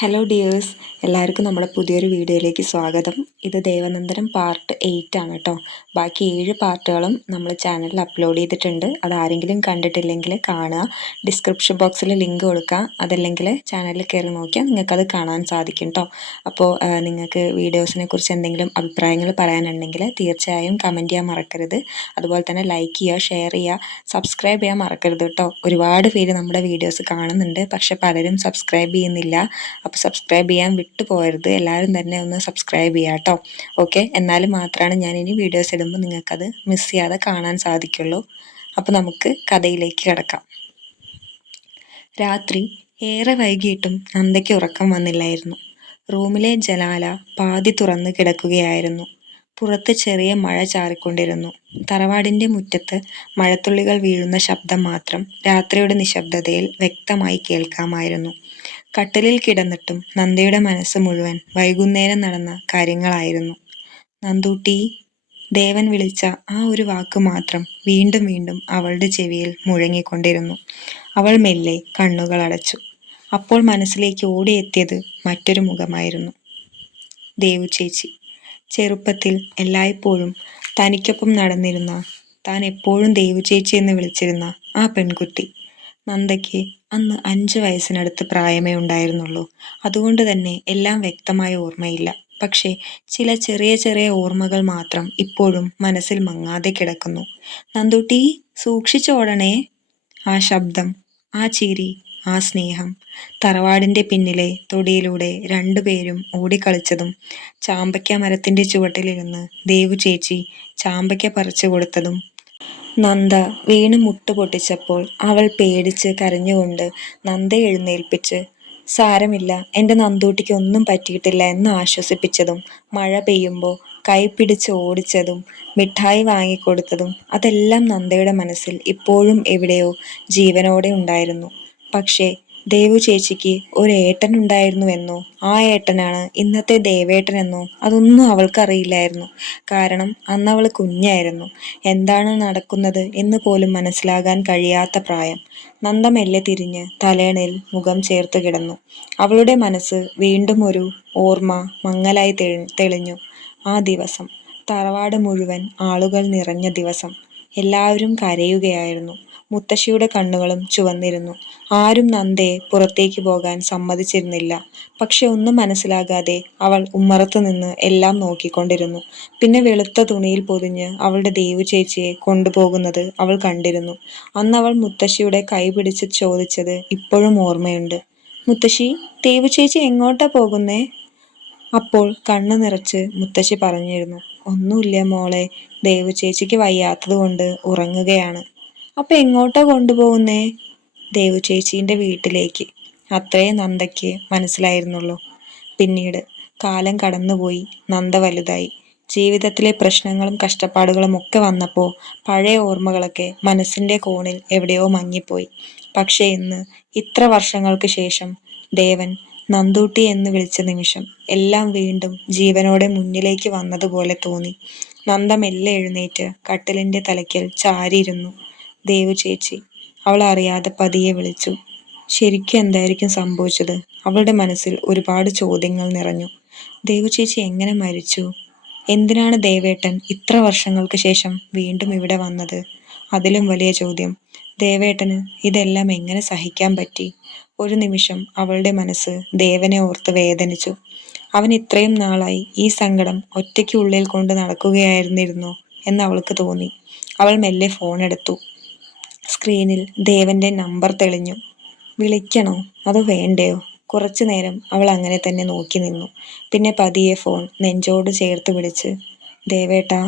Hello dears, എല്ലാവർക്കും നമ്മുടെ പുതിയൊരു വീഡിയോയിലേക്ക് സ്വാഗതം. ഇത് ദേവനന്ദനം പാർട്ട് 8 ആണ് കേട്ടോ. ബാക്കി 7 പാർട്ടുകളും നമ്മൾ ചാനലിൽ അപ്ലോഡ് ചെയ്തിട്ടുണ്ട്. അതാരെങ്കിലും കണ്ടിട്ടില്ലെങ്കിൽ കാണുക. ഡിസ്ക്രിപ്ഷൻ ബോക്സിൽ ലിങ്ക് കൊടുക്കുക. അതല്ലെങ്കിൽ ചാനലിൽ കയറി നോക്കിയാൽ നിങ്ങൾക്കത് കാണാൻ സാധിക്കും കേട്ടോ. അപ്പോൾ നിങ്ങൾക്ക് വീഡിയോസിനെ കുറിച്ച് എന്തെങ്കിലും അഭിപ്രായങ്ങൾ പറയാനുണ്ടെങ്കിൽ തീർച്ചയായും കമൻറ്റ് ചെയ്യാൻ മറക്കരുത്. അതുപോലെ തന്നെ ലൈക്ക് ചെയ്യുക, ഷെയർ ചെയ്യുക, സബ്സ്ക്രൈബ് ചെയ്യാൻ മറക്കരുത് കേട്ടോ. ഒരുപാട് പേര് നമ്മുടെ വീഡിയോസ് കാണുന്നുണ്ട്, പക്ഷെ പലരും സബ്സ്ക്രൈബ് ചെയ്യുന്നില്ല. അപ്പോൾ സബ്സ്ക്രൈബ് ചെയ്യാൻ വിട്ടു പോകരുത്. എല്ലാവരും തന്നെ ഒന്ന് സബ്സ്ക്രൈബ് ചെയ്യുക കേട്ടോ. ഓക്കെ, എന്നാലും മാത്രമാണ് ഞാനിനി വീഡിയോസ് ഇടുമ്പോൾ നിങ്ങൾക്കത് മിസ് ചെയ്യാതെ കാണാൻ സാധിക്കുള്ളൂ. അപ്പോൾ നമുക്ക് കഥയിലേക്ക് കിടക്കാം. രാത്രി ഏറെ വൈകിയിട്ടും നന്ദയ്ക്ക് ഉറക്കം വന്നില്ലായിരുന്നു. റൂമിലെ ജനാല പാതി തുറന്ന് കിടക്കുകയായിരുന്നു. പുറത്ത് ചെറിയ മഴ ചാറിക്കൊണ്ടിരുന്നു. തറവാടിൻ്റെ മുറ്റത്ത് മഴത്തുള്ളികൾ വീഴുന്ന ശബ്ദം മാത്രം രാത്രിയുടെ നിശബ്ദതയിൽ വ്യക്തമായി കേൾക്കാമായിരുന്നു. കട്ടിലിൽ കിടന്നിട്ടും നന്ദയുടെ മനസ്സ് മുഴുവൻ വൈകുന്നേരം നടന്ന കാര്യങ്ങളായിരുന്നു. നന്ദൂട്ടി, ദേവൻ വിളിച്ച ആ ഒരു വാക്ക് മാത്രം വീണ്ടും വീണ്ടും അവളുടെ ചെവിയിൽ മുഴങ്ങിക്കൊണ്ടിരുന്നു. അവൾ മെല്ലെ കണ്ണുകൾ അടച്ചു. അപ്പോൾ മനസ്സിലേക്ക് ഓടിയെത്തിയത് മറ്റൊരു മുഖമായിരുന്നു. ദേവു ചേച്ചി. ചെറുപ്പത്തിൽ എല്ലായ്പ്പോഴും തനിക്കൊപ്പം നടന്നിരുന്ന, താൻ എപ്പോഴും ദേവു ചേച്ചി എന്ന് വിളിച്ചിരുന്ന ആ പെൺകുട്ടി. നന്ദയ്ക്ക് അന്ന് 5 വയസ്സിനടുത്ത് പ്രായമേ ഉണ്ടായിരുന്നുള്ളൂ. അതുകൊണ്ട് തന്നെ എല്ലാം വ്യക്തമായ ഓർമ്മയില്ല. പക്ഷേ ചില ചെറിയ ചെറിയ ഓർമ്മകൾ മാത്രം ഇപ്പോഴും മനസ്സിൽ മങ്ങാതെ കിടക്കുന്നു. നന്ദൂട്ടി, സൂക്ഷിച്ചോടണേ. ആ ശബ്ദം, ആ ചിരി, ആ സ്നേഹം. തറവാടിൻ്റെ പിന്നിലെ തൊടിയിലൂടെ 2 പേരും ഓടിക്കളിച്ചതും, ചാമ്പയ്ക്ക മരത്തിൻ്റെ ചുവട്ടിലിരുന്ന് ദേവു ചേച്ചി ചാമ്പയ്ക്ക പറിച്ചു കൊടുത്തതും, നന്ദ വീണ് മുട്ട് പൊട്ടിച്ചപ്പോൾ അവൾ പേടിച്ച് കരഞ്ഞുകൊണ്ട് നന്ദയെ എഴുന്നേൽപ്പിച്ച് സാരമില്ല, എൻ്റെ നന്ദൂട്ടിക്ക് ഒന്നും പറ്റിയിട്ടില്ല എന്ന് ആശ്വസിപ്പിച്ചതും, മഴ പെയ്യുമ്പോൾ കൈ പിടിച്ച് ഓടിച്ചതും, മിഠായി വാങ്ങിക്കൊടുത്തതും, അതെല്ലാം നന്ദയുടെ മനസ്സിൽ ഇപ്പോഴും എവിടെയോ ജീവനോടെ ഉണ്ടായിരുന്നു. പക്ഷേ ദേവു ചേച്ചിക്ക് ഒരു ഏട്ടൻ ഉണ്ടായിരുന്നുവെന്നോ ആ ഏട്ടനാണ് ഇന്നത്തെ ദേവേട്ടനെന്നോ അതൊന്നും അവൾക്കറിയില്ലായിരുന്നു. കാരണം അന്ന് അവൾ കുഞ്ഞായിരുന്നു. എന്താണ് നടക്കുന്നത് എന്ന് പോലും മനസ്സിലാകാൻ കഴിയാത്ത പ്രായം. നന്ദ മെല്ലെ തിരിഞ്ഞ് തലേണയിൽ മുഖം ചേർത്ത് കിടന്നു. അവളുടെ മനസ്സ് വീണ്ടും ഒരു ഓർമ്മ മങ്ങലായി തെളിഞ്ഞു. ആ ദിവസം, തറവാട് മുഴുവൻ ആളുകൾ നിറഞ്ഞ ദിവസം. എല്ലാവരും കരയുകയായിരുന്നു. മുത്തശ്ശിയുടെ കണ്ണുകളും ചുവന്നിരുന്നു. ആരും നന്ദയെ പുറത്തേക്ക് പോകാൻ സമ്മതിച്ചിരുന്നില്ല. പക്ഷെ ഒന്നും മനസ്സിലാകാതെ അവൾ ഉമ്മറത്ത് നിന്ന് എല്ലാം നോക്കിക്കൊണ്ടിരുന്നു. പിന്നെ വെളുത്ത തുണിയിൽ പൊതിഞ്ഞ് അവളുടെ ദേവു ചേച്ചിയെ കൊണ്ടുപോകുന്നത് അവൾ കണ്ടിരുന്നു. അന്ന് അവൾ മുത്തശ്ശിയുടെ കൈ പിടിച്ച് ചോദിച്ചത് ഇപ്പോഴും ഓർമ്മയുണ്ട്. മുത്തശ്ശി, ദേവു ചേച്ചി എങ്ങോട്ടാ പോകുന്നേ? അപ്പോൾ കണ്ണു നിറച്ച് മുത്തശ്ശി പറഞ്ഞിരുന്നു, ഒന്നുമില്ല മോളെ, ദേവു ചേച്ചിക്ക് വയ്യാത്തത് കൊണ്ട് ഉറങ്ങുകയാണ്. അപ്പൊ എങ്ങോട്ടാ കൊണ്ടുപോകുന്നേ? ദേവു ചേച്ചീൻ്റെ വീട്ടിലേക്ക്. അത്രേ നന്ദയ്ക്ക് മനസ്സിലായിരുന്നുള്ളൂ. പിന്നീട് കാലം കടന്നുപോയി. നന്ദ വലുതായി. ജീവിതത്തിലെ പ്രശ്നങ്ങളും കഷ്ടപ്പാടുകളും ഒക്കെ വന്നപ്പോൾ പഴയ ഓർമ്മകളൊക്കെ മനസ്സിൻ്റെ കോണിൽ എവിടെയോ മങ്ങിപ്പോയി. പക്ഷേ ഇന്ന്, ഇത്ര വർഷങ്ങൾക്ക് ശേഷം, ദേവൻ നന്ദൂട്ടി എന്ന് വിളിച്ച നിമിഷം എല്ലാം വീണ്ടും ജീവനോടെ മുന്നിലേക്ക് വന്നതുപോലെ തോന്നി. നന്ദ മെല്ലെ എഴുന്നേറ്റ് കട്ടിലിൻ്റെ തലയ്ക്കൽ ചാരിയിരുന്നു. ദേവു ചേച്ചി, അവൾ അറിയാതെ പതിയെ വിളിച്ചു. ശരിക്കും എന്തായിരിക്കും സംഭവിച്ചത്? അവളുടെ മനസ്സിൽ ഒരുപാട് ചോദ്യങ്ങൾ നിറഞ്ഞു. ദേവു ചേച്ചി എങ്ങനെ മരിച്ചു? എന്തിനാണ് ദേവേട്ടൻ ഇത്ര വർഷങ്ങൾക്ക് ശേഷം വീണ്ടും ഇവിടെ വന്നത്? അതിലും വലിയ ചോദ്യം, ദേവേട്ടന് ഇതെല്ലാം എങ്ങനെ സഹിക്കാൻ പറ്റി? ഒരു നിമിഷം അവളുടെ മനസ്സ് ദേവനെ ഓർത്ത് വേദനിച്ചു. അവൻ ഇത്രയും നാളായി ഈ സങ്കടം ഒറ്റയ്ക്ക് ഉള്ളിൽ കൊണ്ട് നടക്കുകയായിരുന്നിരുന്നോ എന്ന് അവൾക്ക് തോന്നി. അവൾ മെല്ലെ ഫോൺ എടുത്തു. സ്ക്രീനിൽ ദേവന്റെ നമ്പർ തെളിഞ്ഞു. വിളിക്കണോ അതോ വേണ്ടയോ? കുറച്ചു നേരം അവൾ അങ്ങനെ തന്നെ നോക്കി നിന്നു. പിന്നെ പതിയെ ഫോൺ നെഞ്ചോട് ചേർത്ത് വിളിച്ച്, ദേവേട്ടാ.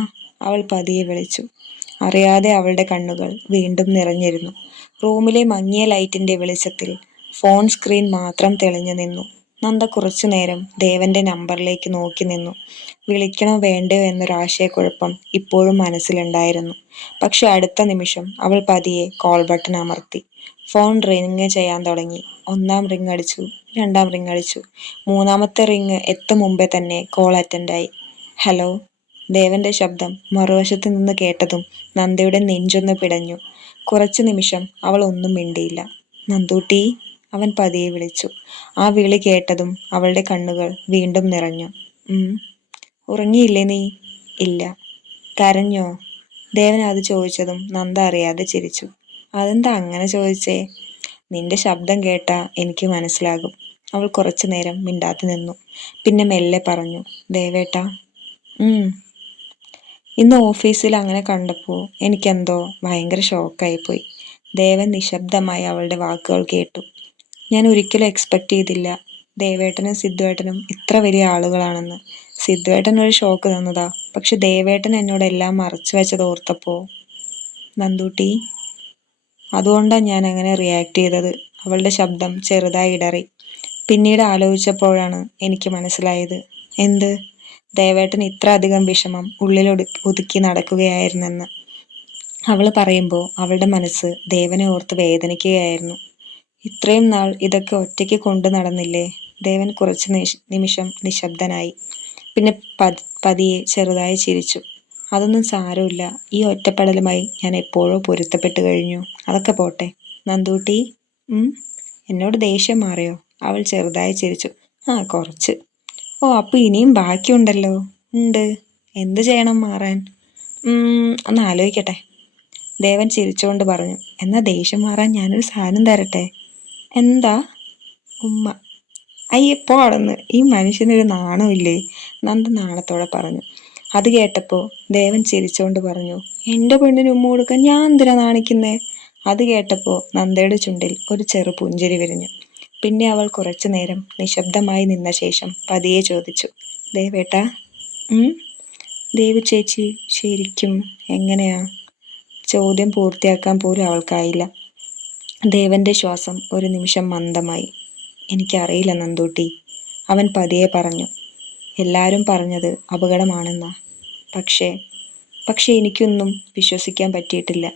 അവൾ പതിയെ വിളിച്ചു. അറിയാതെ അവളുടെ കണ്ണുകൾ വീണ്ടും നിറഞ്ഞിരുന്നു. റൂമിലെ മങ്ങിയ ലൈറ്റിന്റെ വെളിച്ചത്തിൽ ഫോൺ സ്ക്രീൻ മാത്രം തെളിഞ്ഞു നിന്നു. നന്ദ കുറച്ചു നേരം ദേവന്റെ നമ്പറിലേക്ക് നോക്കി നിന്നു. വിളിക്കണോ വേണ്ടയോ എന്നൊരാശയക്കുഴപ്പം ഇപ്പോഴും മനസ്സിലുണ്ടായിരുന്നു. പക്ഷെ അടുത്ത നിമിഷം അവൾ പതിയെ കോൾ ബട്ടൺ അമർത്തി. ഫോൺ റിങ് ചെയ്യാൻ തുടങ്ങി. 1-ാം റിങ് അടിച്ചു, 2-ാം റിങ് അടിച്ചു. 3-ാമത്തെ റിങ് എത്തും മുമ്പേ തന്നെ കോൾ അറ്റൻഡായി. ഹലോ. ദേവന്റെ ശബ്ദം മറുവശത്ത് നിന്ന് കേട്ടതും നന്ദയുടെ നെഞ്ചൊന്ന് പിടഞ്ഞു. കുറച്ചു നിമിഷം അവൾ ഒന്നും മിണ്ടിയില്ല. നന്ദൂട്ടി, അവൻ പതിയെ വിളിച്ചു. ആ വിളി കേട്ടതും അവളുടെ കണ്ണുകൾ വീണ്ടും നിറഞ്ഞു. ഉറങ്ങിയില്ലേ നീ? ഇല്ല. കരഞ്ഞോ? ദേവൻ അത് ചോദിച്ചതും നന്ദ അറിയാതെ ചിരിച്ചു. അതെന്താ അങ്ങനെ ചോദിച്ചേ? നിന്റെ ശബ്ദം കേട്ടാ എനിക്ക് മനസ്സിലാകും. അവൾ കുറച്ചു നേരം മിണ്ടാതെ നിന്നു. പിന്നെ മെല്ലെ പറഞ്ഞു, ദേവേട്ടാ. ഇന്ന് ഓഫീസിൽ അങ്ങനെ കണ്ടപ്പോൾ എനിക്കെന്തോ ഭയങ്കര ഷോക്കായിപ്പോയി. ദേവൻ നിശബ്ദമായി അവളുടെ വാക്കുകൾ കേട്ടു. ഞാൻ ഒരിക്കലും എക്സ്പെക്ട് ചെയ്തില്ല ദേവേട്ടനും സിദ്ധുവേട്ടനും ഇത്ര വലിയ ആളുകളാണെന്ന്. സിദ്ധുവേട്ടൻ ഒരു ഷോക്ക് തന്നതാ. പക്ഷെ ദേവേട്ടൻ എന്നോട് എല്ലാം മറച്ചു വെച്ചത് ഓർത്തപ്പോ. നന്ദൂട്ടി, അതുകൊണ്ടാണ് ഞാൻ അങ്ങനെ റിയാക്ട് ചെയ്തത്. അവളുടെ ശബ്ദം ചെറുതായി ഇടറി. പിന്നീട് ആലോചിച്ചപ്പോഴാണ് എനിക്ക് മനസ്സിലായത്. എന്ത്? ദേവേട്ടൻ ഇത്ര അധികം വിഷമം ഉള്ളിൽ ഒതുക്കി നടക്കുകയായിരുന്നെന്ന്. അവൾ പറയുമ്പോൾ അവളുടെ മനസ്സ് ദേവനെ ഓർത്ത് വേദനിക്കുകയായിരുന്നു. ഇത്രയും നാൾ ഇതൊക്കെ ഒറ്റയ്ക്ക് കൊണ്ടു നടന്നില്ലേ? ദേവൻ കുറച്ച് നിമിഷം നിശബ്ദനായി. പിന്നെ പതിയെ ചെറുതായി ചിരിച്ചു. അതൊന്നും സാരമില്ല. ഈ ഒറ്റപ്പെടലുമായി ഞാൻ എപ്പോഴോ പൊരുത്തപ്പെട്ടു കഴിഞ്ഞു. അതൊക്കെ പോട്ടെ. നന്ദൂട്ടി, എന്നോട് ദേഷ്യം മാറിയോ? അവൾ ചെറുതായി ചിരിച്ചു. കുറച്ച്. അപ്പൊ ഇനിയും ബാക്കിയുണ്ടല്ലോ. ഉണ്ട്. എന്ത് ചെയ്യണം മാറാൻ? ഒന്ന് ആലോചിക്കട്ടെ. ദേവൻ ചിരിച്ചുകൊണ്ട് പറഞ്ഞു. എന്നാ ദേഷ്യം മാറാൻ ഞാനൊരു സാധനം തരട്ടെ? എന്താ? ഉമ്മ. അയ്യപ്പോ അടന്ന്, ഈ മനുഷ്യനൊരു നാണമില്ലേ? നന്ദ നാണത്തോടെ പറഞ്ഞു. അത് കേട്ടപ്പോൾ ദേവൻ ചിരിച്ചുകൊണ്ട് പറഞ്ഞു, എൻ്റെ പെണ്ണിന് ഉമ്മ കൊടുക്കാൻ ഞാൻ എന്തിനാ നാണിക്കുന്നേ? അത് കേട്ടപ്പോൾ നന്ദയുടെ ചുണ്ടിൽ ഒരു ചെറു പുഞ്ചിരി വിരിഞ്ഞു. പിന്നെ അവൾ കുറച്ചു നേരം നിശബ്ദമായി നിന്ന ശേഷം പതിയെ ചോദിച്ചു, ദേവേട്ടാ. ദേവു ചേച്ചി ശരിക്കും എങ്ങനെയാ? ചോദ്യം പൂർത്തിയാക്കാൻ പോലും അവൾക്കായില്ല. ദേവന്റെ ശ്വാസം ഒരു നിമിഷം മന്ദമായി. എനിക്കറിയില്ല നന്ദൂട്ടി, അവൻ പതിയെ പറഞ്ഞു. എല്ലാവരും പറഞ്ഞത് അപകടമാണെന്നാ. പക്ഷേ എനിക്കൊന്നും വിശ്വസിക്കാൻ പറ്റിയിട്ടില്ല.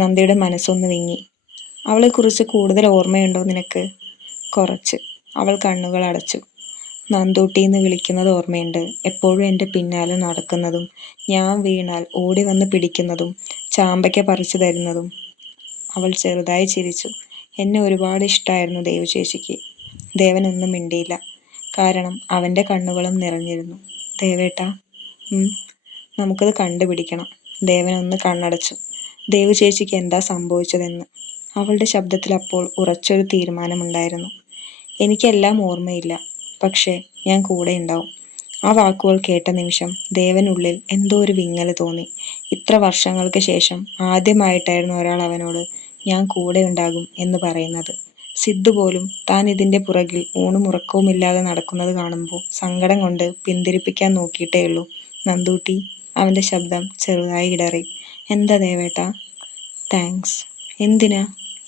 നന്ദയുടെ മനസ്സൊന്ന് വിങ്ങി. അവളെക്കുറിച്ച് കൂടുതൽ ഓർമ്മയുണ്ടോ നിനക്ക്? കുറച്ച്. അവൾ കണ്ണുകൾ അടച്ചു. നന്ദൂട്ടി എന്ന് വിളിക്കുന്നത് ഓർമ്മയുണ്ട്. എപ്പോഴും എൻ്റെ പിന്നാലെ നടക്കുന്നതും, ഞാൻ വീണാൽ ഓടി വന്ന് പിടിക്കുന്നതും, ചാമ്പയ്ക്ക പറിച്ചു തരുന്നതും. അവൾ ചെറുതായി ചിരിച്ചു. എന്നെ ഒരുപാട് ഇഷ്ടമായിരുന്നു ദേവു ചേച്ചിക്ക്. ദേവനൊന്നും മിണ്ടിയില്ല. കാരണം അവൻ്റെ കണ്ണുകളും നിറഞ്ഞിരുന്നു. ദേവേട്ടാ, നമുക്കത് കണ്ടുപിടിക്കണം. ദേവനൊന്ന് കണ്ണടച്ചു. ദേവു ചേച്ചിക്ക് എന്താ സംഭവിച്ചതെന്ന്. അവളുടെ ശബ്ദത്തിൽ അപ്പോൾ ഉറച്ചൊരു തീരുമാനമുണ്ടായിരുന്നു. എനിക്കെല്ലാം ഓർമ്മയില്ല, പക്ഷേ ഞാൻ കൂടെ ഉണ്ടാവും. ആ വാക്കുകൾ കേട്ട നിമിഷം ദേവനുള്ളിൽ എന്തോ ഒരു വിങ്ങൽ തോന്നി. ഇത്ര വർഷങ്ങൾക്ക് ശേഷം ആദ്യമായിട്ടായിരുന്നു ഒരാൾ അവനോട് ഞാൻ കൂടെ ഉണ്ടാകും എന്ന് പറയുന്നത്. സിദ്ധു പോലും താൻ ഇതിൻ്റെ പുറകിൽ ഊണും ഉറക്കവുമില്ലാതെ നടക്കുന്നത് കാണുമ്പോൾ സങ്കടം കൊണ്ട് പിന്തിരിപ്പിക്കാൻ നോക്കിയിട്ടേ ഉള്ളൂ. നന്ദൂട്ടി, അവൻ്റെ ശബ്ദം ചെറുതായി ഇടറി. എന്താ ദേവേട്ടാ? താങ്ക്സ്. എന്തിനാ?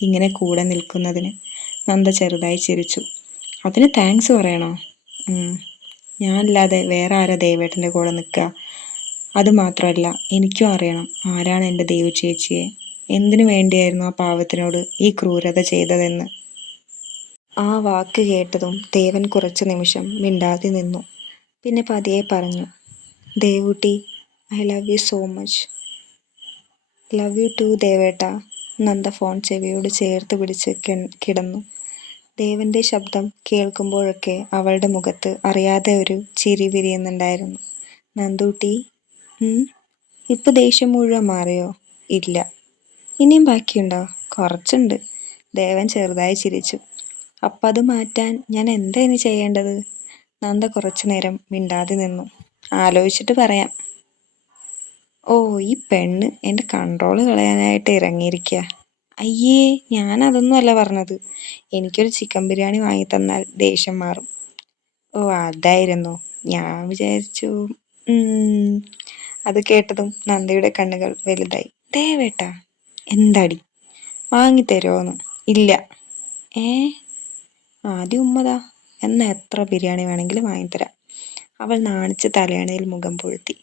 ഇങ്ങനെ കൂടെ നിൽക്കുന്നതിന്. നന്ദ ചെറുതായി ചിരിച്ചു. അതിന് താങ്ക്സ് പറയണോ? ഞാനല്ലാതെ വേറെ ആരാ ദേവേട്ടൻ്റെ കൂടെ നിൽക്കുക? അതുമാത്രമല്ല, എനിക്കും അറിയണം ആരാണ് എൻ്റെ ദേവു ചേച്ചിയെ, എന്തിനു വേണ്ടിയായിരുന്നു ആ പാവത്തിനോട് ഈ ക്രൂരത ചെയ്തതെന്ന്. ആ വാക്ക് കേട്ടതും ദേവൻ കുറച്ചു നിമിഷം മിണ്ടാതെ നിന്നു. പിന്നെ പതിയെ പറഞ്ഞു, Devutty, I love you so much. Love you too ദേവേട്ട. നന്ദ ഫോൺ ചെവിയോട് ചേർത്ത് പിടിച്ച് കിടന്നു. ദേവന്റെ ശബ്ദം കേൾക്കുമ്പോഴൊക്കെ അവളുടെ മുഖത്ത് അറിയാതെ ഒരു ചിരി വിരിയുന്നുണ്ടായിരുന്നു. നന്ദൂട്ടി, ഇപ്പൊ ദേഷ്യം മുഴുവൻ മാറിയോ? ഇല്ല. ഇനിയും ബാക്കിയുണ്ടോ? കുറച്ചുണ്ട്. ദേവൻ ചെറുതായി ചിരിച്ചു. അപ്പം അത് മാറ്റാൻ ഞാൻ എന്താ ഇനി ചെയ്യേണ്ടത്? നന്ദ കുറച്ചു നേരം മിണ്ടാതെ നിന്നു. ആലോചിച്ചിട്ട് പറയാം. ഈ പെണ്ണ് എൻ്റെ കൺട്രോള് കളയാനായിട്ട് ഇറങ്ങിയിരിക്കുക. അയ്യേ, ഞാനതൊന്നും അല്ല പറഞ്ഞത്. എനിക്കൊരു ചിക്കൻ ബിരിയാണി വാങ്ങിത്തന്നാൽ ദേഷ്യം മാറും. അതായിരുന്നു. ഞാൻ വിചാരിച്ചു. അത് കേട്ടതും നന്ദയുടെ കണ്ണുകൾ വലുതായി. ദേവേട്ടാ, എന്താടി? വാങ്ങിത്തരുമോന്ന്? ഇല്ല. ആദ്യം ഉമ്മതാ, എന്നാ എത്ര ബിരിയാണി വേണമെങ്കിലും വാങ്ങിത്തരാം. അവൾ നാണിച്ച് തലയണയിൽ മുഖം പൊഴുത്തി.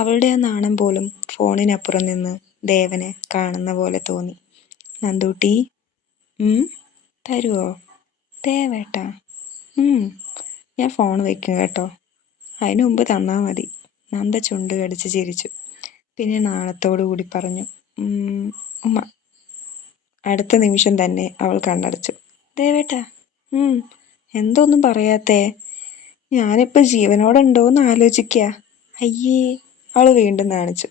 അവളുടെ ആ നാണം പോലും ഫോണിനപ്പുറം നിന്ന് ദേവനെ കാണുന്ന പോലെ തോന്നി. നന്ദൂട്ടി, തരുമോ? ദേവേട്ടാ, ഞാൻ ഫോൺ വയ്ക്കും കേട്ടോ. അതിനു മുമ്പ് തന്നാൽ മതി. നന്ദ ചുണ്ട് കടിച്ച് ചിരിച്ചു. പിന്നെ നാണത്തോടു കൂടി പറഞ്ഞു, ഉമ്മ. അടുത്ത നിമിഷം തന്നെ അവൾ കണ്ണടച്ചു. ദേവേട്ടാ, എന്തൊന്നും പറയാത്തേ? ഞാനിപ്പോൾ ജീവനോടുണ്ടോയെന്ന് ആലോചിക്കുക. അയ്യേ, അവൾ വീണ്ടും നാണിച്ചു.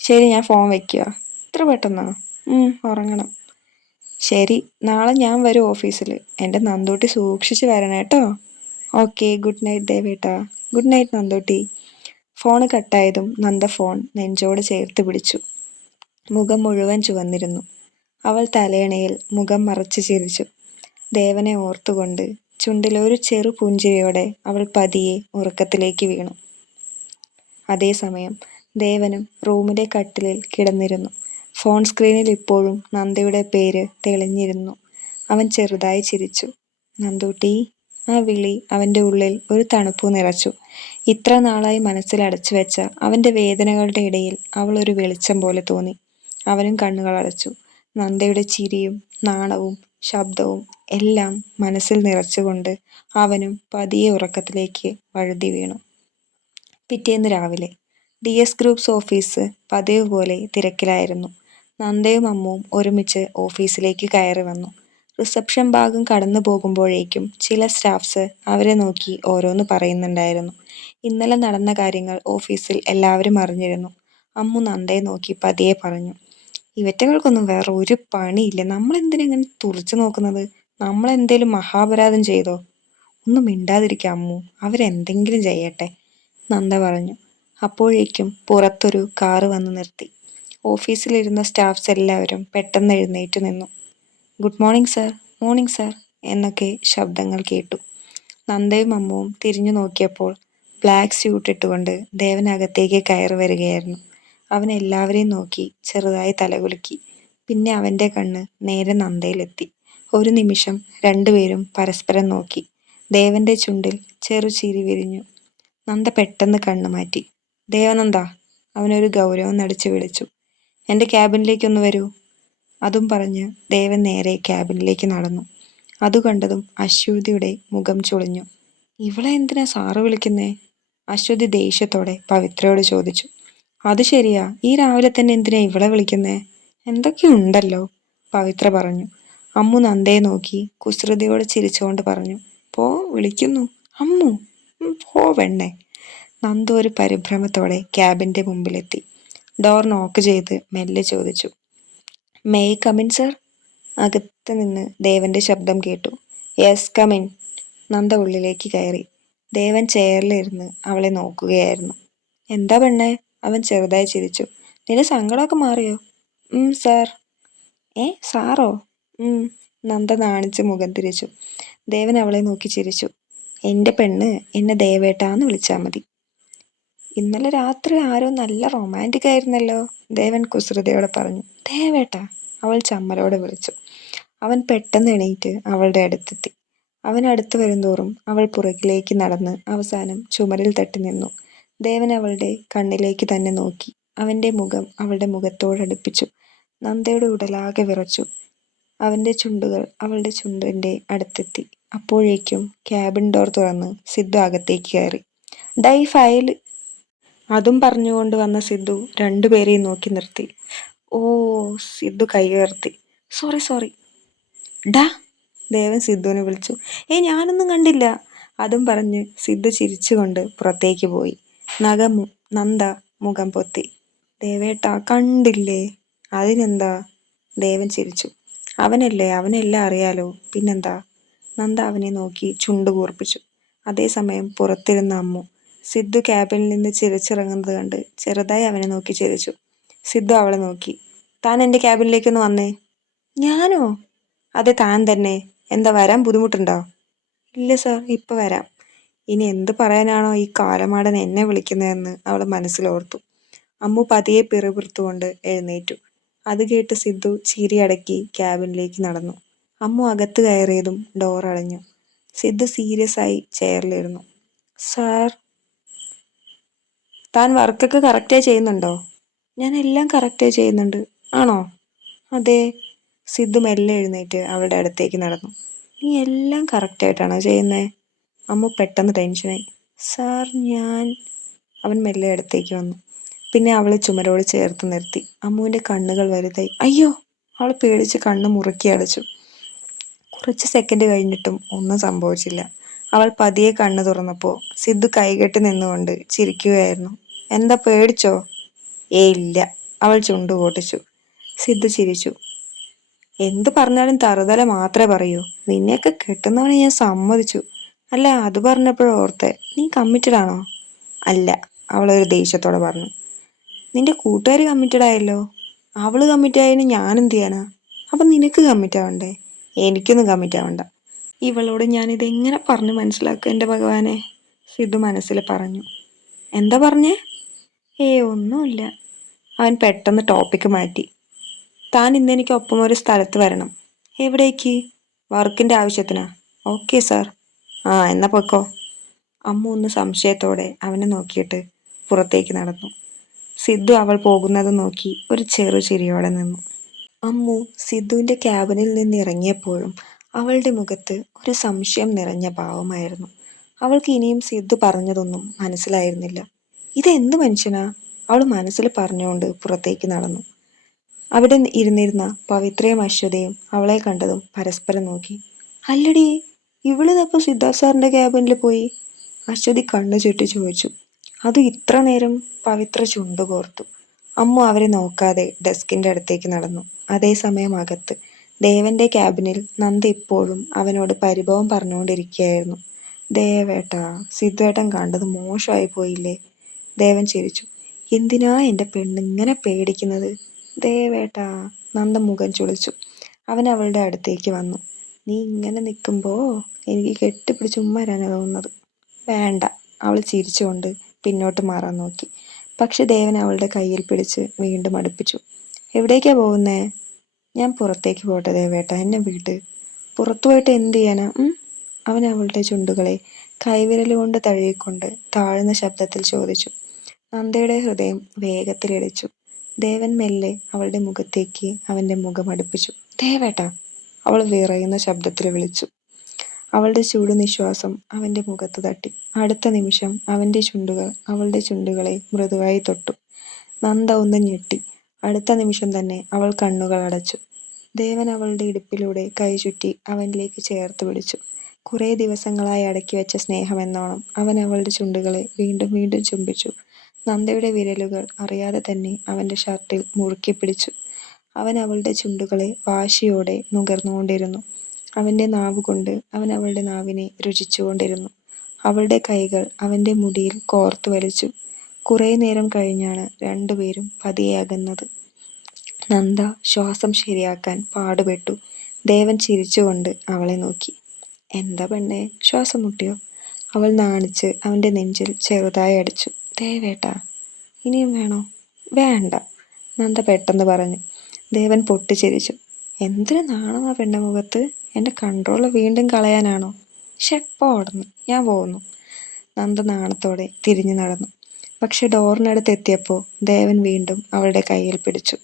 ശരി, ഞാൻ ഫോൺ വയ്ക്കുക. ഇത്ര പെട്ടെന്നോ? ഉറങ്ങണം. ശരി, നാളെ ഞാൻ വരും ഓഫീസിൽ. എൻ്റെ നന്ദൂട്ടി സൂക്ഷിച്ച് വരണം കേട്ടോ. ഓക്കെ, ഗുഡ് നൈറ്റ് ദേവേട്ടാ. Good night Nandootty. ഫോൺ കട്ടായതും നന്ദ ഫോൺ നെഞ്ചോട് ചേർത്ത് പിടിച്ചു. മുഖം മുഴുവൻ ചുവന്നിരുന്നു. അവൾ തലയണയിൽ മുഖം മറച്ച് ചിരിച്ചു. ദേവനെ ഓർത്തുകൊണ്ട് ചുണ്ടിലൊരു ചെറു പുഞ്ചിരിയോടെ അവൾ പതിയെ ഉറക്കത്തിലേക്ക് വീണു. അതേസമയം ദേവനും റൂമിലെ കട്ടിലിൽ കിടന്നിരുന്നു. ഫോൺ സ്ക്രീനിൽ ഇപ്പോഴും നന്ദയുടെ പേര് തെളിഞ്ഞിരുന്നു. അവൻ ചെറുതായി ചിരിച്ചു. നന്ദൂട്ടി. ആ വിളി അവൻ്റെ ഉള്ളിൽ ഒരു തണുപ്പു നിറച്ചു. ഇത്ര നാളായി മനസ്സിൽ അടച്ചു വെച്ച അവൻ്റെ വേദനകളുടെ ഇടയിൽ അവൾ ഒരു വെളിച്ചം പോലെ തോന്നി. അവനും കണ്ണുകൾ അടച്ചു. നന്ദയുടെ ചിരിയും നാണവും ശബ്ദവും എല്ലാം മനസ്സിൽ നിറച്ചുകൊണ്ട് അവനും പതിയെ ഉറക്കത്തിലേക്ക് വഴുതി വീണു. പിറ്റേന്ന് രാവിലെ DS ഗ്രൂപ്പ്സ് ഓഫീസ് പതിവ് പോലെ തിരക്കിലായിരുന്നു. നന്ദയും അമ്മുവും ഒരുമിച്ച് ഓഫീസിലേക്ക് കയറി വന്നു. റിസപ്ഷൻ ഭാഗം കടന്നു പോകുമ്പോഴേക്കും ചില സ്റ്റാഫ്സ് അവരെ നോക്കി ഓരോന്ന് പറയുന്നുണ്ടായിരുന്നു. ഇന്നലെ നടന്ന കാര്യങ്ങൾ ഓഫീസിൽ എല്ലാവരും അറിഞ്ഞിരുന്നു. അമ്മു നന്ദയെ നോക്കി പതിയെ പറഞ്ഞു, ഇവറ്റകൾക്കൊന്നും വേറെ ഒരു പണിയില്ല. നമ്മളെന്തിനിങ്ങനെ തുറച്ചു നോക്കുന്നത്? നമ്മളെന്തേലും മഹാപരാധം ചെയ്തോ? ഒന്നും മിണ്ടാതിരിക്കുക അമ്മു, അവരെന്തെങ്കിലും ചെയ്യട്ടെ, നന്ദ പറഞ്ഞു. അപ്പോഴേക്കും പുറത്തൊരു കാറ് വന്നു നിർത്തി. ഓഫീസിലിരുന്ന സ്റ്റാഫ്സ് എല്ലാവരും പെട്ടെന്ന് എഴുന്നേറ്റ് നിന്നു. Good morning sir, morning sir എന്നൊക്കെ ശബ്ദങ്ങൾ കേട്ടു. നന്ദയും അമ്മുവും തിരിഞ്ഞു നോക്കിയപ്പോൾ ബ്ലാക്ക് സ്യൂട്ട് ഇട്ടുകൊണ്ട് ദേവൻ അകത്തേക്ക് കയറി വരികയായിരുന്നു. അവൻ എല്ലാവരെയും നോക്കി ചെറുതായി തലകുലുക്കി. പിന്നെ അവൻ്റെ കണ്ണ് നേരെ നന്ദയിലെത്തി. ഒരു നിമിഷം രണ്ടുപേരും പരസ്പരം നോക്കി. ദേവന്റെ ചുണ്ടിൽ ചെറു ചിരി വിരിഞ്ഞു. നന്ദ പെട്ടെന്ന് കണ്ണു മാറ്റി. ദേവനന്ദ, അവനൊരു ഗൗരവം നടിച്ചു വിളിച്ചു. എൻ്റെ ക്യാബിനിലേക്കൊന്ന് വരൂ. അതും പറഞ്ഞ് ദേവൻ നേരെ ക്യാബിനിലേക്ക് നടന്നു. അതു കണ്ടതും അശ്വതിയുടെ മുഖം ചുളിഞ്ഞു. ഇവളെ എന്തിനാ സാറ് വിളിക്കുന്നേ? അശ്വതി ദേഷ്യത്തോടെ പവിത്രയോട് ചോദിച്ചു. അത് ശരിയാ, ഈ രാവിലെ തന്നെ എന്തിനാ ഇവളെ വിളിക്കുന്നേ? എന്തൊക്കെയുണ്ടല്ലോ, പവിത്ര പറഞ്ഞു. അമ്മു നന്ദയെ നോക്കി കുസൃതിയോട് ചിരിച്ചുകൊണ്ട് പറഞ്ഞു. പോ, വിളിക്കുന്നു. അമ്മു, പോവെണ്ണേ. നന്ദു ഒരു പരിഭ്രമത്തോടെ ക്യാബിൻ്റെ മുമ്പിലെത്തി. ഡോർ നോക്ക് ചെയ്ത് മെല്ലെ ചോദിച്ചു, മേ ഐ കമിൻ സർ? അകത്ത് നിന്ന് ദേവന്റെ ശബ്ദം കേട്ടു. Yes, come in. നന്ദ ഉള്ളിലേക്ക് കയറി. ദേവൻ ചെയറിലിരുന്ന് അവളെ നോക്കുകയായിരുന്നു. എന്താ പെണ്ണേ? അവൻ ചെറുതായി ചിരിച്ചു. നിന്റെ സങ്കടമൊക്കെ മാറിയോ? സാർ. സാറോ? നന്ദ നാണിച്ച് മുഖം തിരിച്ചു. ദേവൻ അവളെ നോക്കി ചിരിച്ചു. എൻ്റെ പെണ്ണ് എന്നെ ദേവേട്ടാന്ന് വിളിച്ചാൽ മതി. ഇന്നലെ രാത്രി ആരോ നല്ല റൊമാൻറ്റിക് ആയിരുന്നല്ലോ, ദേവൻ കുസൃതയോടെ പറഞ്ഞു. ദേവേട്ടാ, അവൾ ചമ്മലോടെ വിളിച്ചു. അവൻ പെട്ടെന്ന് എണീറ്റ് അവളുടെ അടുത്തെത്തി. അവൻ അടുത്ത് വരുന്തോറും അവൾ പുറകിലേക്ക് നടന്ന് അവസാനം ചുമരിൽ തട്ടി നിന്നു. ദേവൻ അവളുടെ കണ്ണിലേക്ക് തന്നെ നോക്കി. അവൻ്റെ മുഖം അവളുടെ മുഖത്തോടടുപ്പിച്ചു. നന്ദയുടെ ഉടലാകെ വിറച്ചു. അവൻ്റെ ചുണ്ടുകൾ അവളുടെ ചുണ്ടിൻ്റെ അടുത്തെത്തി. അപ്പോഴേക്കും ക്യാബിൻ ഡോർ തുറന്ന് സിദ്ധു അകത്തേക്ക് കയറി. ഡൈ ഫയൽ. അതും പറഞ്ഞുകൊണ്ട് വന്ന സിദ്ധു രണ്ടുപേരെയും നോക്കി നിർത്തി. ഓ, സിദ്ധു കൈ ഉയർത്തി. സോറി. ഡാ, ദേവൻ സിദ്ധുവിനെ വിളിച്ചു. ഞാനൊന്നും കണ്ടില്ല. അതും പറഞ്ഞ് സിദ്ധു ചിരിച്ചുകൊണ്ട് പുറത്തേക്ക് പോയി. നന്ദ മുഖം പൊത്തി. ദേവേട്ടാ, കണ്ടില്ലേ? അതിനെന്താ? ദേവൻ ചിരിച്ചു. അവനെല്ലാം അറിയാലോ, പിന്നെന്താ? നന്ദ അവനെ നോക്കി ചുണ്ടു കൂർപ്പിച്ചു. അതേസമയം പുറത്തിരുന്ന അമ്മു സിദ്ധു ക്യാബിനിൽ നിന്ന് ചിരിച്ചിറങ്ങുന്നത് കണ്ട് ചെറുതായി അവനെ നോക്കി ചിരിച്ചു. സിദ്ധു അവളെ നോക്കി. താൻ എൻ്റെ ക്യാബിനിലേക്കൊന്ന് വന്നേ. ഞാനോ? അതെ, താൻ തന്നെ. എന്താ, വരാൻ ബുദ്ധിമുട്ടുണ്ടോ? ഇല്ല സാർ, ഇപ്പം വരാം. ഇനി എന്ത് പറയാനാണോ ഈ കാലമാടൻ എന്നെ വിളിക്കുന്നതെന്ന് അവൾ മനസ്സിലോർത്തു. അമ്മു പതിയെ പിറുപിറുത്തുകൊണ്ട് എഴുന്നേറ്റു. അത് കേട്ട് സിദ്ധു ചിരി അടക്കി ക്യാബിനിലേക്ക് നടന്നു. അമ്മു അകത്ത് കയറിയതും ഡോർ അടഞ്ഞു. സിദ്ധു സീരിയസ് ആയി ചെയറിലിരുന്നു. സാർ. താൻ വർക്കൊക്കെ കറക്റ്റായി ചെയ്യുന്നുണ്ടോ? ഞാൻ എല്ലാം കറക്റ്റായി ചെയ്യുന്നുണ്ട്. ആണോ? അതെ. സിദ്ധു മെല്ലെ എഴുന്നേറ്റ് അവളുടെ അടുത്തേക്ക് നടന്നു. നീ എല്ലാം കറക്റ്റായിട്ടാണോ ചെയ്യുന്നേ? അമ്മു പെട്ടെന്ന് ടെൻഷനായി. സാർ, അവൻ മെല്ലെ അടുത്തേക്ക് വന്നു. പിന്നെ അവളെ ചുമരോട് ചേർത്ത് നിർത്തി. അമ്മുവിൻ്റെ കണ്ണുകൾ വലുതായി. അയ്യോ! അവൾ പേടിച്ച് കണ്ണ് മുറുക്കി അടച്ചു. കുറച്ച് സെക്കൻഡ് കഴിഞ്ഞിട്ടും ഒന്നും സംഭവിച്ചില്ല. അവൾ പതിയെ കണ്ണു തുറന്നപ്പോൾ സിദ്ധു കൈകെട്ടി നിന്നുകൊണ്ട് ചിരിക്കുകയായിരുന്നു. എന്താ, പേടിച്ചോ? ഇല്ല, അവൾ ചുണ്ടു പൊട്ടിച്ചു. സിദ്ധു ചിരിച്ചു. എന്തു പറഞ്ഞാലും തറുതല മാത്രമേ പറയൂ. നിന്നെയൊക്കെ കെട്ടുന്നവനെ ഞാൻ സമ്മതിച്ചു. അല്ല, അത് പറഞ്ഞപ്പോഴോർത്തെ, നീ കമ്മിറ്റഡ് ആണോ? അല്ല, അവളൊരു ദേഷ്യത്തോടെ പറഞ്ഞു. നിന്റെ കൂട്ടുകാരി കമ്മിറ്റഡ് ആയല്ലോ. അവള് കമ്മിറ്റ് ആയതിന് ഞാൻ എന്ത് ചെയ്യാനാ? അപ്പൊ നിനക്ക് കമ്മിറ്റ് ആവണ്ടേ? എനിക്കൊന്നും കമ്മിറ്റ് ആവണ്ട. ഇവളോട് ഞാനിതെങ്ങനെ പറഞ്ഞു മനസ്സിലാക്കുക എൻ്റെ ഭഗവാനെ? സിദ്ധു മനസ്സിൽ പറഞ്ഞു. എന്താ പറഞ്ഞേ? ഒന്നുമില്ല. അവൻ പെട്ടെന്ന് ടോപ്പിക്ക് മാറ്റി. താൻ ഇന്നെനിക്ക് ഒപ്പം ഒരു സ്ഥലത്ത് വരണം. എവിടേക്ക്? വർക്കിന്റെ ആവശ്യത്തിനാ. Okay sir. എന്നാ പൊക്കോ. അമ്മ ഒന്ന് സംശയത്തോടെ അവനെ നോക്കിയിട്ട് പുറത്തേക്ക് നടന്നു. സിദ്ധു അവൾ പോകുന്നത് നോക്കി ഒരു ചെറു ചിരിയോടെ നിന്നു. അമ്മു സിദ്ധുവിന്റെ ക്യാബിനിൽ നിന്ന് ഇറങ്ങിയപ്പോഴും അവളുടെ മുഖത്ത് ഒരു സംശയം നിറഞ്ഞ ഭാവമായിരുന്നു. അവൾക്ക് ഇനിയും സിദ്ധു പറഞ്ഞതൊന്നും മനസ്സിലായിരുന്നില്ല. ഇതെന്ത് മനുഷ്യനാ? അവൾ മനസ്സിൽ പറഞ്ഞുകൊണ്ട് പുറത്തേക്ക് നടന്നു. അവിടെ ഇരുന്നിരുന്ന പവിത്രയും അശ്വതിയും അവളെ കണ്ടതും പരസ്പരം നോക്കി. അല്ലടി, ഇവളിതപ്പോൾ സിദ്ധാർത്ഥ് സാറിന്റെ ക്യാബിനിൽ പോയി? അശ്വതി കണ്ണു ചുറ്റി ചോദിച്ചു. അത് ഇത്ര നേരം പവിത്ര ചുണ്ടുകോർത്തു. അമ്മു അവരെ നോക്കാതെ ഡെസ്കിന്റെ അടുത്തേക്ക് നടന്നു. അതേസമയം അകത്ത് ദേവന്റെ ക്യാബിനിൽ നന്ദ ഇപ്പോഴും അവനോട് പരിഭവം പറഞ്ഞുകൊണ്ടിരിക്കുകയായിരുന്നു. ദേവേട്ടാ, സിദ്ധുവേട്ടൻ കണ്ടത് മോശമായി പോയില്ലേ? ദേവൻ ചിരിച്ചു. എന്തിനാ എൻ്റെ പെണ്ണിങ്ങനെ പേടിക്കുന്നത്? ദേവേട്ടാ, നന്ദ മുഖം ചുളിച്ചു. അവൻ അവളുടെ അടുത്തേക്ക് വന്നു. നീ ഇങ്ങനെ നിൽക്കുമ്പോ എനിക്ക് കെട്ടിപ്പിടിച്ച് ഉമ്മരാനാ തോന്നുന്നത്. വേണ്ട, അവൾ ചിരിച്ചുകൊണ്ട് പിന്നോട്ട് മാറാൻ നോക്കി. പക്ഷെ ദേവൻ അവളുടെ കയ്യിൽ പിടിച്ച് വീണ്ടും അടുപ്പിച്ചു. എവിടേക്കാ പോകുന്നേ? ഞാൻ പുറത്തേക്ക് പോട്ടെ ദേവേട്ട, എന്നെ വീട്ട്. പുറത്തു പോയിട്ട് എന്ത് ചെയ്യാനാ? അവൻ അവളുടെ ചുണ്ടുകളെ കൈവിരലുകൊണ്ട് തഴുകിക്കൊണ്ട് താഴ്ന്ന ശബ്ദത്തിൽ ചോദിച്ചു. നന്ദയുടെ ഹൃദയം വേഗത്തിലിടിച്ചു. ദേവൻ മെല്ലെ അവളുടെ മുഖത്തേക്ക് അവന്റെ മുഖം അടുപ്പിച്ചു. ദേവേട്ട, അവൾ വിറയുന്ന ശബ്ദത്തിൽ വിളിച്ചു. അവളുടെ ചൂടുനിശ്വാസം അവന്റെ മുഖത്ത് തട്ടി. അടുത്ത നിമിഷം അവന്റെ ചുണ്ടുകൾ അവളുടെ ചുണ്ടുകളെ മൃദുവായി തൊട്ടു. നന്ദ ഒന്ന് ഞെട്ടി. അടുത്ത നിമിഷം തന്നെ അവൾ കണ്ണുകൾ അടച്ചു. ദേവൻ അവളുടെ ഇടുപ്പിലൂടെ കൈ ചുറ്റി അവനിലേക്ക് ചേർത്ത് പിടിച്ചു. കുറേ ദിവസങ്ങളായി അടക്കി വെച്ച സ്നേഹമെന്നോണം അവൻ അവളുടെ ചുണ്ടുകളെ വീണ്ടും വീണ്ടും ചുംബിച്ചു. നന്ദയുടെ വിരലുകൾ അറിയാതെ തന്നെ അവന്റെ ഷർട്ടിൽ മുറുക്കി പിടിച്ചു. അവൻ അവളുടെ ചുണ്ടുകളെ വാശിയോടെ നുകർന്നുകൊണ്ടിരുന്നു. അവന്റെ നാവുകൊണ്ട് അവൻ അവളുടെ നാവിനെ രുചിച്ചുകൊണ്ടിരുന്നു. അവളുടെ കൈകൾ അവന്റെ മുടിയിൽ കോർത്തു വലിച്ചു. കുറേ നേരം കഴിഞ്ഞാണ് രണ്ടുപേരും പതിയെ അകന്നത്. നന്ദ ശ്വാസം ശരിയാക്കാൻ പാടുപെട്ടു. ദേവൻ ചിരിച്ചുകൊണ്ട് അവളെ നോക്കി. എന്താ പെണ്ണേ, ശ്വാസം മുട്ടിയോ? അവൾ നാണിച്ച് അവന്റെ നെഞ്ചിൽ ചെറുതായി അടിച്ചു. ദേവേട്ടാ, ഇനിയും വേണോ? വേണ്ട, നന്ദ പെട്ടെന്ന് പറഞ്ഞു. ദേവൻ പൊട്ടിച്ചിരിച്ചു. എന്തൊരു നാണമാ പെണ്ണ മുഖത്ത്. എൻ്റെ കൺട്രോൾ വീണ്ടും കളയാനാണോ? ഷെപ്പോടന്ന്, ഞാൻ പോകുന്നു. നന്ദ നാണത്തോടെ തിരിഞ്ഞു നടന്നു. പക്ഷെ ഡോറിനടുത്ത് എത്തിയപ്പോൾ ദേവൻ വീണ്ടും അവളുടെ കയ്യിൽ പിടിച്ചു.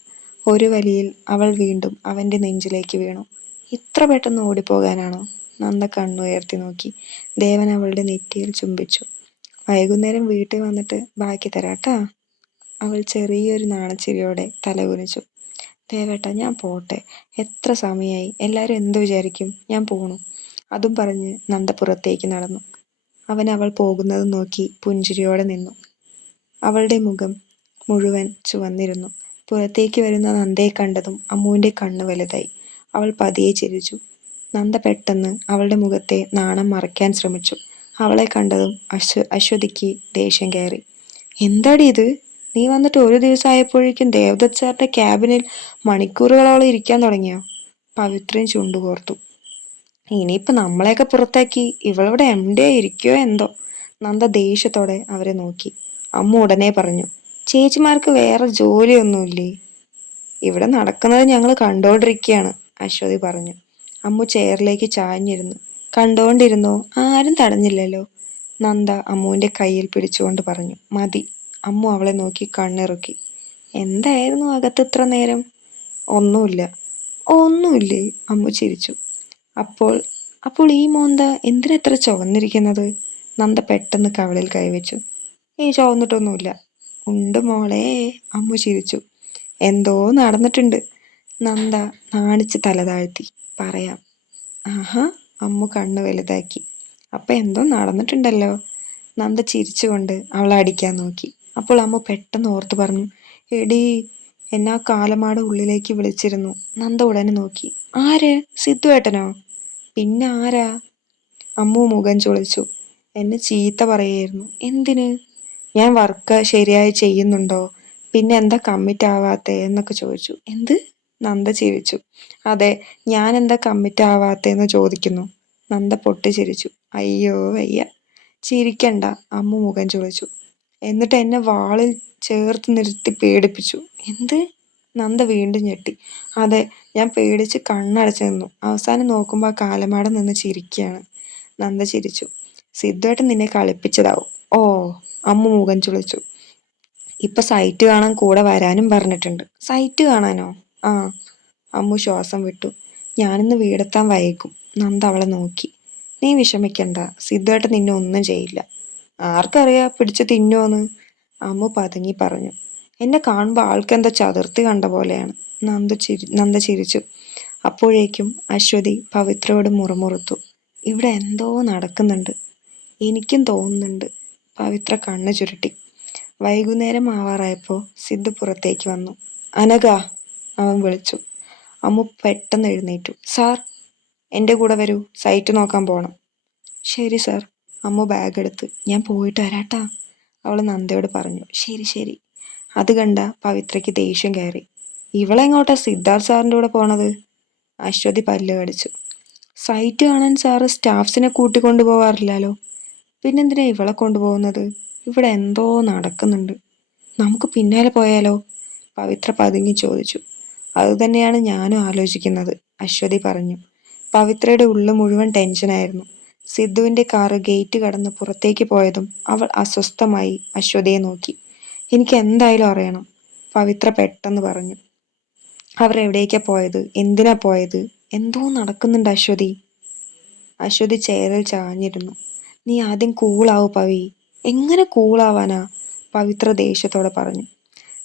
ഒരു വലിയിൽ അവൾ വീണ്ടും അവന്റെ നെഞ്ചിലേക്ക് വീണു. ഇത്ര പെട്ടെന്ന് ഓടിപ്പോകാനാണോ? നന്ദ കണ്ണുയർത്തി നോക്കി. ദേവൻ അവളുടെ നെറ്റിയിൽ ചുംബിച്ചു. വൈകുന്നേരം വീട്ടിൽ വന്നിട്ട് ബാക്കി തരാട്ടാ. അവൾ ചെറിയൊരു നാണച്ചിരിയോടെ തലകുനിച്ചു. ദേവേട്ട, ഞാൻ പോട്ടെ. എത്ര സമയമായി, എല്ലാവരും എന്തു വിചാരിക്കും? ഞാൻ പോണു. അതും പറഞ്ഞ് നന്ദ പുറത്തേക്ക് നടന്നു. അവൻ അവൾ പോകുന്നത് നോക്കി പുഞ്ചിരിയോടെ നിന്നു. അവളുടെ മുഖം മുഴുവൻ ചുവന്നിരുന്നു. പുറത്തേക്ക് വരുന്ന നന്ദയെ കണ്ടതും അമ്മുവിന്റെ കണ്ണ് വലുതായി. അവൾ പതിയെ ചിരിച്ചു. നന്ദ പെട്ടെന്ന് അവളുടെ മുഖത്തെ നാണം മറയ്ക്കാൻ ശ്രമിച്ചു. അവളെ കണ്ടതും അശ്വതിക്ക് ദേഷ്യം കയറി. എന്താടി ഇത്? നീ വന്നിട്ട് ഒരു ദിവസമായപ്പോഴേക്കും ദേവദത്ത് സാറിന്റെ ക്യാബിനിൽ മണിക്കൂറുകളോളം ഇരിക്കാൻ തുടങ്ങിയോ? പവിത്രൻ ചുണ്ടുകോർത്തു. ഇനിയിപ്പൊ നമ്മളെയൊക്കെ പുറത്താക്കി ഇവളിവിടെ എവിടെ ഇരിക്കോ എന്തോ? നന്ദ ദേഷ്യത്തോടെ അവരെ നോക്കി. അമ്മ ഉടനെ പറഞ്ഞു. ചേച്ചിമാർക്ക് വേറെ ജോലിയൊന്നുമില്ലേ? ഇവിടെ നടക്കുന്നത് ഞങ്ങൾ കണ്ടോണ്ടിരിക്കുകയാണ്, അശ്വതി പറഞ്ഞു. അമ്മു ചെയറിലേക്ക് ചാഞ്ഞിരുന്നു. കണ്ടോണ്ടിരുന്നോ? ആരും തടഞ്ഞില്ലല്ലോ. നന്ദ അമ്മുവിന്റെ കയ്യിൽ പിടിച്ചുകൊണ്ട് പറഞ്ഞു. മതി. അമ്മു അവളെ നോക്കി കണ്ണിറുക്കി. എന്തായിരുന്നു അകത്ത് ഇത്ര നേരം? ഒന്നുമില്ല. ഒന്നുമില്ലേ? അമ്മു ചിരിച്ചു. അപ്പോൾ അപ്പോൾ ഈ മോന്ത എന്തിനെത്ര ചുവന്നിരിക്കുന്നത്? നന്ദ പെട്ടെന്ന് കവളിൽ കൈവച്ചു. ചുവന്നിട്ടൊന്നുമില്ല. ഉണ്ട് മോളെ, അമ്മു ചിരിച്ചു. എന്തോ നടന്നിട്ടുണ്ട്. നന്ദ നാണിച്ച് തല താഴ്ത്തി. പറയാം. ആഹാ, അമ്മു കണ്ണു വലുതാക്കി. അപ്പം എന്തോ നടന്നിട്ടുണ്ടല്ലോ. നന്ദ ചിരിച്ചുകൊണ്ട് അവളെ അടിക്കാൻ നോക്കി. അപ്പോൾ അമ്മ പെട്ടെന്ന് ഓർത്തു പറഞ്ഞു, എടീ, എന്നാ കാലമാട് ഉള്ളിലേക്ക് വിളിച്ചിരുന്നു. നന്ദ ഉടനെ നോക്കി. ആര്? സിദ്ധുവേട്ടനോ? പിന്നെ ആരാ? അമ്മു മുഖം ചുളിച്ചു. എന്നെ ചീത്ത പറയായിരുന്നു. എന്തിന്? ഞാൻ വർക്ക് ശരിയായി ചെയ്യുന്നുണ്ടോ, പിന്നെ എന്താ കമ്മിറ്റ് ആവാത്തെ എന്നൊക്കെ ചോദിച്ചു. എന്ത്? നന്ദ ചിരിച്ചു. അതെ, ഞാൻ എന്താ കമ്മിറ്റ് ആവാത്തേന്ന് ചോദിക്കുന്നു. നന്ദ പൊട്ടിച്ചിരിച്ചു. അയ്യോ വയ്യ. ചിരിക്കണ്ട, അമ്മു മുഖം ചുളിച്ചു. എന്നിട്ട് എന്നെ വാളിൽ ചേർത്ത് നിർത്തി പേടിപ്പിച്ചു. എന്ത്? നന്ദ വീണ്ടും ഞെട്ടി. അതെ, ഞാൻ പേടിച്ച് കണ്ണടച്ചു നിന്നു. അവസാനം നോക്കുമ്പോൾ ആ കാലമാടം നിന്ന് ചിരിക്കുകയാണ്. നന്ദ ചിരിച്ചു. സിദ്ധുവേട്ടൻ നിന്നെ കളിപ്പിച്ചതാവും. ഓ, അമ്മു മുഖം ചുളിച്ചു. ഇപ്പൊ സൈറ്റ് കാണാൻ കൂടെ വരാനും പറഞ്ഞിട്ടുണ്ട്. സൈറ്റ് കാണാനോ? ആ. അമ്മു ശ്വാസം വിട്ടു. ഞാനിന്ന് വീടെത്താൻ വൈകും. നന്ദ അവളെ നോക്കി. നീ വിഷമിക്കണ്ട, സിദ്ധുവേട്ടൻ നിന്നെ ഒന്നും ചെയ്യില്ല. ആർക്കറിയാ പിടിച്ച് തിന്നുവോന്ന്? അമ്മു പതുങ്ങി പറഞ്ഞു. എന്നെ കാണുമ്പോൾ ആൾക്കെന്തോ ചതുർത്തി കണ്ട പോലെയാണ്. നന്ദ ചിരിച്ചു. അപ്പോഴേക്കും അശ്വതി പവിത്രയോട് മുറുമുറുത്തു. ഇവിടെ എന്തോ നടക്കുന്നുണ്ട്. എനിക്കും തോന്നുന്നുണ്ട്. പവിത്ര കണ്ണു ചുരുട്ടി. വൈകുന്നേരം ആവാറായപ്പോൾ സിദ്ധു പുറത്തേക്ക് വന്നു. അനഘ, അവൻ വിളിച്ചു. അമ്മു പെട്ടെന്ന് എഴുന്നേറ്റു. സാർ, എൻ്റെ കൂടെ വരൂ, സൈറ്റ് നോക്കാൻ പോണം. ശരി സാർ. അമ്മു ബാഗ് എടുത്ത്. ഞാൻ പോയിട്ട് വരാട്ടാ, അവൾ നന്ദയോട് പറഞ്ഞു. ശരി ശരി. അത് കണ്ട പവിത്രയ്ക്ക് ദേഷ്യം കയറി. ഇവളെങ്ങോട്ടാ സിദ്ധാർത്ഥ് സാറിൻ്റെ കൂടെ പോണത്? അശ്വതി പല്ല് കടിച്ചു. സൈറ്റ് കാണാൻ സാറ് സ്റ്റാഫ്സിനെ കൂട്ടിക്കൊണ്ടു പോവാറില്ലല്ലോ, പിന്നെന്തിനാ ഇവളെ കൊണ്ടുപോകുന്നത്? ഇവിടെ എന്തോ നടക്കുന്നുണ്ട്. നമുക്ക് പിന്നാലെ പോയാലോ? പവിത്ര പതുങ്ങി ചോദിച്ചു. അതുതന്നെയാണ് ഞാനും ആലോചിക്കുന്നത്, അശ്വതി പറഞ്ഞു. പവിത്രയുടെ ഉള്ളു മുഴുവൻ ടെൻഷനായിരുന്നു. സിദ്ധുവിന്റെ കാറ് ഗേറ്റ് കടന്ന് പുറത്തേക്ക് പോയതും അവൾ അസ്വസ്ഥമായി അശ്വതിയെ നോക്കി. എനിക്ക് എന്തായാലും അറിയണം, പവിത്ര പെട്ടെന്ന് പറഞ്ഞു. അവർ എവിടേക്കാ പോയത്? എന്തിനാ പോയത്? എന്തോ നടക്കുന്നുണ്ട് അശ്വതി. അശ്വതി ചെയറിൽ ചാഞ്ഞിരുന്നു. നീ ആദ്യം കൂളാവൂ പവി. എങ്ങനെ കൂളാവാനാ? പവിത്ര ദേഷ്യത്തോടെ പറഞ്ഞു.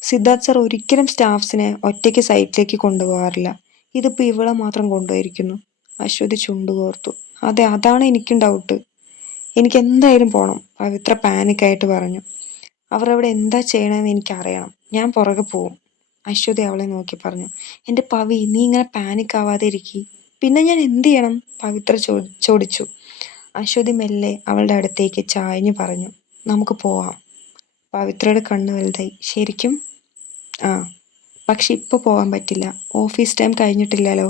സിദ്ധാർത്ഥ് സർ ഒരിക്കലും സ്റ്റാഫ്സിനെ ഒറ്റയ്ക്ക് സൈറ്റിലേക്ക് കൊണ്ടുപോകാറില്ല. ഇതിപ്പോ ഇവളെ മാത്രം കൊണ്ടുപോയിരിക്കുന്നു. അശ്വതി ചുണ്ടുകോർത്തു. അതെ, അതാണ് എനിക്കും ഡൗട്ട്. എനിക്ക് എന്തായാലും പോണം, പവിത്ര പാനിക്കായിട്ട് പറഞ്ഞു. അവർ അവിടെ എന്താ ചെയ്യണമെന്ന് എനിക്കറിയണം. ഞാൻ പുറകെ പോവും, അശ്വതി അവളെ നോക്കി പറഞ്ഞു. എൻ്റെ പവി, നീ ഇങ്ങനെ പാനിക് ആവാതെ ഇരിക്കി. പിന്നെ ഞാൻ എന്ത് ചെയ്യണം? പവിത്ര ചോദിച്ചു. അശ്വതി മെല്ലെ അവളുടെ അടുത്തേക്ക് ചായഞ്ഞു പറഞ്ഞു. നമുക്ക് പോവാം. പവിത്രയുടെ കണ്ണ് വലുതായി. ശരിക്കും? ആ, പക്ഷെ ഇപ്പോൾ പോകാൻ പറ്റില്ല. ഓഫീസ് ടൈം കഴിഞ്ഞിട്ടില്ലല്ലോ.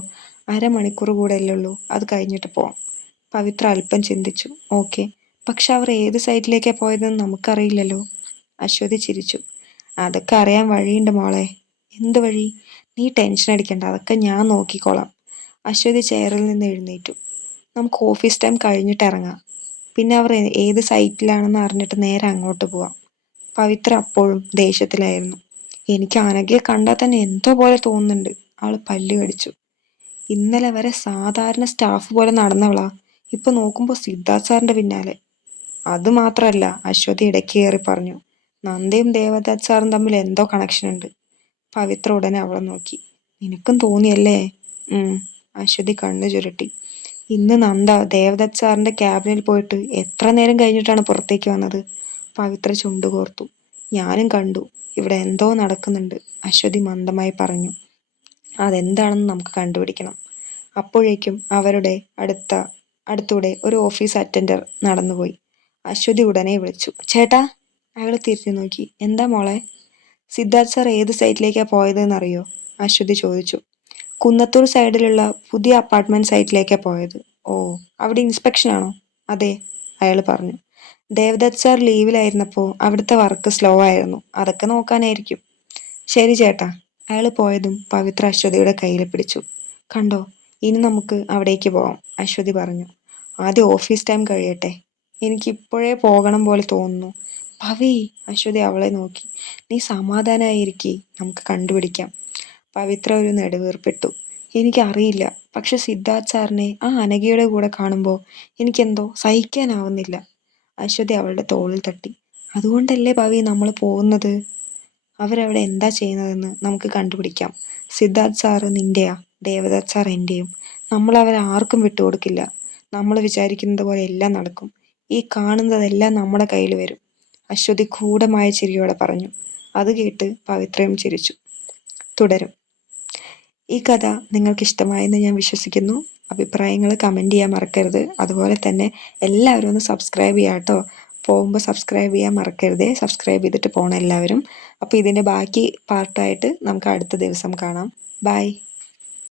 അരമണിക്കൂർ കൂടെ അല്ലേ ഉള്ളൂ, അത് കഴിഞ്ഞിട്ട് പോവാം. പവിത്ര അല്പം ചിന്തിച്ചു. ഓക്കെ, പക്ഷെ അവർ ഏത് സൈറ്റിലേക്കാണ് പോയതെന്ന് നമുക്കറിയില്ലല്ലോ. അശ്വതി ചിരിച്ചു. അതൊക്കെ അറിയാൻ വഴിയുണ്ട് മോളെ. എന്ത് വഴി? നീ ടെൻഷൻ അടിക്കണ്ട, അതൊക്കെ ഞാൻ നോക്കിക്കോളാം. അശ്വതി ചെയറിൽ നിന്ന് എഴുന്നേറ്റു. നമുക്ക് ഓഫീസ് ടൈം കഴിഞ്ഞിട്ട് ഇറങ്ങാം. പിന്നെ അവർ ഏത് സൈറ്റിലാണെന്ന് അറിഞ്ഞിട്ട് നേരെ അങ്ങോട്ട് പോവാം. പവിത്ര അപ്പോഴും ദേഷ്യത്തിലായിരുന്നു. എനിക്ക് അനഘയെ കണ്ടാൽ തന്നെ എന്തോ പോലെ തോന്നുന്നുണ്ട്, അവൾ പല്ല് കടിച്ചു. ഇന്നലെ വരെ സാധാരണ സ്റ്റാഫ് പോലെ നടന്നവളാ, ഇപ്പൊ നോക്കുമ്പോൾ സിദ്ധാർത്ഥ് സാറിന്റെ പിന്നാലെ. അത് മാത്രല്ല, അശ്വതി ഇടയ്ക്ക് കയറി പറഞ്ഞു, നന്ദയും ദേവദത്ത് സാറും തമ്മിൽ എന്തോ കണക്ഷൻ ഉണ്ട്. പവിത്ര ഉടനെ അവളെ നോക്കി. നിനക്കും തോന്നിയല്ലേ? അശ്വതി കണ്ണു ചുരുട്ടി. ഇന്ന് നന്ദ ദേവദത്ത് സാറിന്റെ ക്യാബിനിൽ പോയിട്ട് എത്ര നേരം കഴിഞ്ഞിട്ടാണ് പുറത്തേക്ക് വന്നത്? പവിത്ര ചുണ്ടുകോർത്തു. ഞാനും കണ്ടു, ഇവിടെ എന്തോ നടക്കുന്നുണ്ട്, അശ്വതി മന്ദമായി പറഞ്ഞു. അതെന്താണെന്ന് നമുക്ക് കണ്ടുപിടിക്കണം. അപ്പോഴേക്കും അവരുടെ അടുത്തൂടെ ഒരു ഓഫീസ് അറ്റൻഡർ നടന്നുപോയി. അശ്വതി ഉടനെ വിളിച്ചു. ചേട്ടാ. അയാൾ തിരിഞ്ഞു നോക്കി. എന്താ മോളെ? സിദ്ധാർത്ഥ് സാർ ഏത് സൈറ്റിലേക്കാണ് പോയതെന്ന് അറിയോ? അശ്വതി ചോദിച്ചു. കുന്നത്തൂർ സൈഡിലുള്ള പുതിയ അപ്പാർട്ട്മെന്റ് സൈറ്റിലേക്കാണ് പോയത്. ഓ, അവിടെ ഇൻസ്പെക്ഷൻ ആണോ? അതെ, അയാൾ പറഞ്ഞു. ദേവദത്ത് സാർ ലീവിലായിരുന്നപ്പോൾ അവിടുത്തെ വർക്ക് സ്ലോ ആയിരുന്നു, അതൊക്കെ നോക്കാനായിരിക്കും. ശരി ചേട്ടാ. അയാൾ പോയതും പവിത്ര അശ്വതിയുടെ കയ്യിൽ പിടിച്ചു. കണ്ടോ, ഇനി നമുക്ക് അവിടേക്ക് പോവാം, അശ്വതി പറഞ്ഞു. ആദ്യം ഓഫീസ് ടൈം കഴിയട്ടെ. എനിക്കിപ്പോഴേ പോകണം പോലെ തോന്നുന്നു. പവി, അശ്വതി അവളെ നോക്കി. നീ സമാധാനായിരിക്കെ, നമുക്ക് കണ്ടുപിടിക്കാം. പവിത്ര ഒരു നെടുവീർപ്പിട്ടു. എനിക്കറിയില്ല, പക്ഷെ സിദ്ധാർത്ഥ് സാറിനെ ആ അനഘയുടെ കൂടെ കാണുമ്പോൾ എനിക്കെന്തോ സഹിക്കാനാവുന്നില്ല. അശ്വതി അവളുടെ തോളിൽ തട്ടി. അതുകൊണ്ടല്ലേ പവി നമ്മൾ പോകുന്നത്? അവരവിടെ എന്താ ചെയ്യുന്നതെന്ന് നമുക്ക് കണ്ടുപിടിക്കാം. സിദ്ധാർത്ഥ് സാറ് നിന്റെയാ, ദേവദത്ത് സാർ എൻ്റെയും. നമ്മൾ അവരെ ആർക്കും വിട്ടുകൊടുക്കില്ല. നമ്മൾ വിചാരിക്കുന്നത് പോലെ എല്ലാം നടക്കും. ഈ കാണുന്നതെല്ലാം നമ്മുടെ കയ്യിൽ വരും. അശ്വതി ഗൂഢമായ ചിരിയോടെ പറഞ്ഞു. അത് കേട്ട് പവിത്രയും ചിരിച്ചു. തുടരും. ഈ കഥ നിങ്ങൾക്ക് ഇഷ്ടമായെന്ന് ഞാൻ വിശ്വസിക്കുന്നു. അഭിപ്രായങ്ങൾ കമൻറ്റ് ചെയ്യാൻ മറക്കരുത്. അതുപോലെ തന്നെ എല്ലാവരും ഒന്ന് സബ്സ്ക്രൈബ് ചെയ്യാം കേട്ടോ. പോകുമ്പോൾ സബ്സ്ക്രൈബ് ചെയ്യാൻ മറക്കരുതേ. സബ്സ്ക്രൈബ് ചെയ്തിട്ട് പോകണം എല്ലാവരും. അപ്പോൾ ഇതിൻ്റെ ബാക്കി പാർട്ടായിട്ട് നമുക്ക് അടുത്ത ദിവസം കാണാം. ബൈ.